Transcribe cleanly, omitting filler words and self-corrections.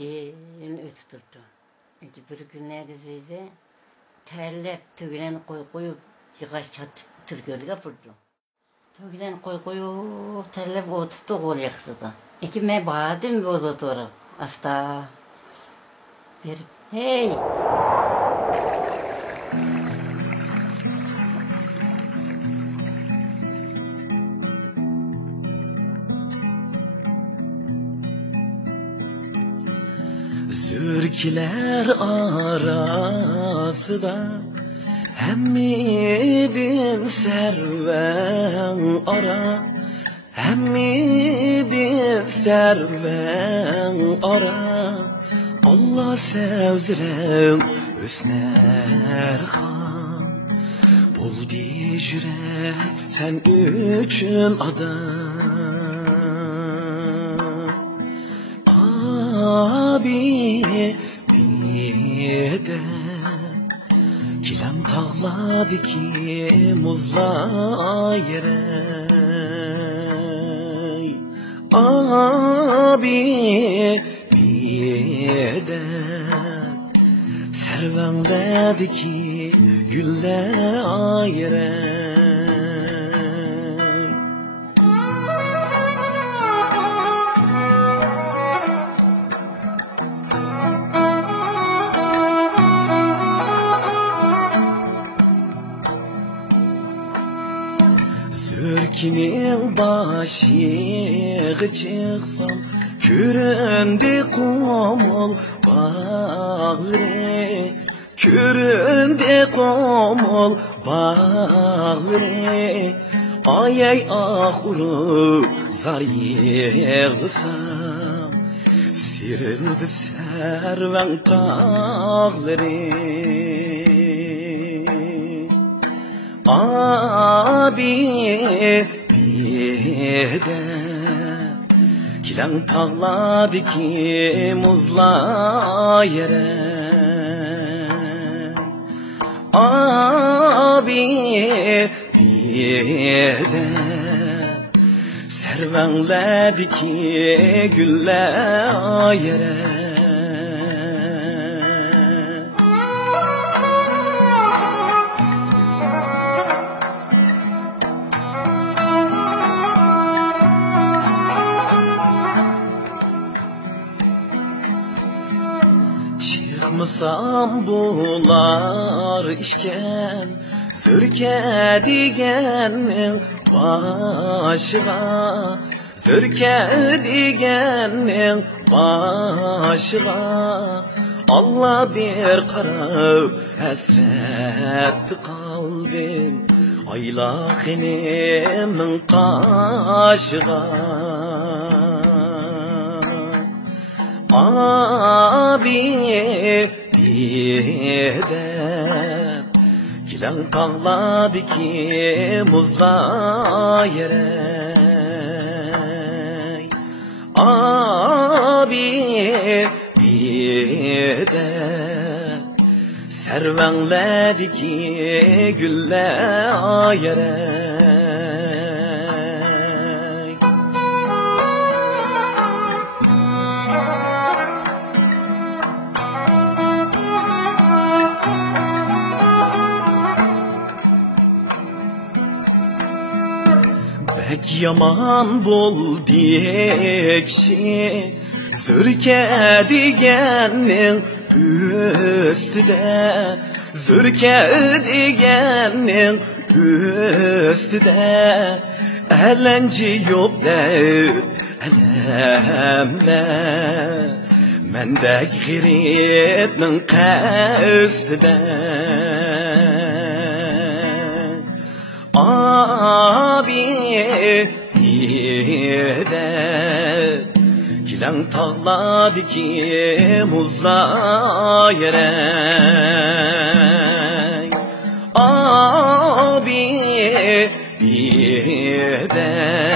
jim ötüp durdu. Bir gün negiziyse terlep tögülen koyup yıkaş çatıp Türkiye'ye vurdu. Tögülen koyup terlep otup da gol yaksadı. İki me badım bozu doğru. Asta bir hey. Zürkiler arasında hemmidim serven ara, hemmidim serven ara. Allah sevzirem ösner han, buldu jürek sen üçün adam. Abi bir de kilem tağladı ki muzla yere. Abi bir de serven dedi ki gülle yere. Zürkinin başı çıksam küründü komul bağrı, küründü komul bağrı. Ay ay ahuru zar yığsam sirildi serven tağları. Abi bir de kilen tağladı ki muzla yere. Abi bir de servenledi ki gülle yere. Çıkmasam bular işken Zürke digenin başığa, Zürke digenin başığa. Allah bir qarab hasret kalbim aylağının kaşığa. Abi bir de kilen tağladı ki muzla yere. Abi bir de servenledi ki gülle yere. Pek yaman buldu ekşi Zürke digenin üstüde, Zürke digenin üstüde. Elenci yok der elemle mendek giribnin kastide. Abi bir de kilen tağladı ki muzla yere. Abi bir de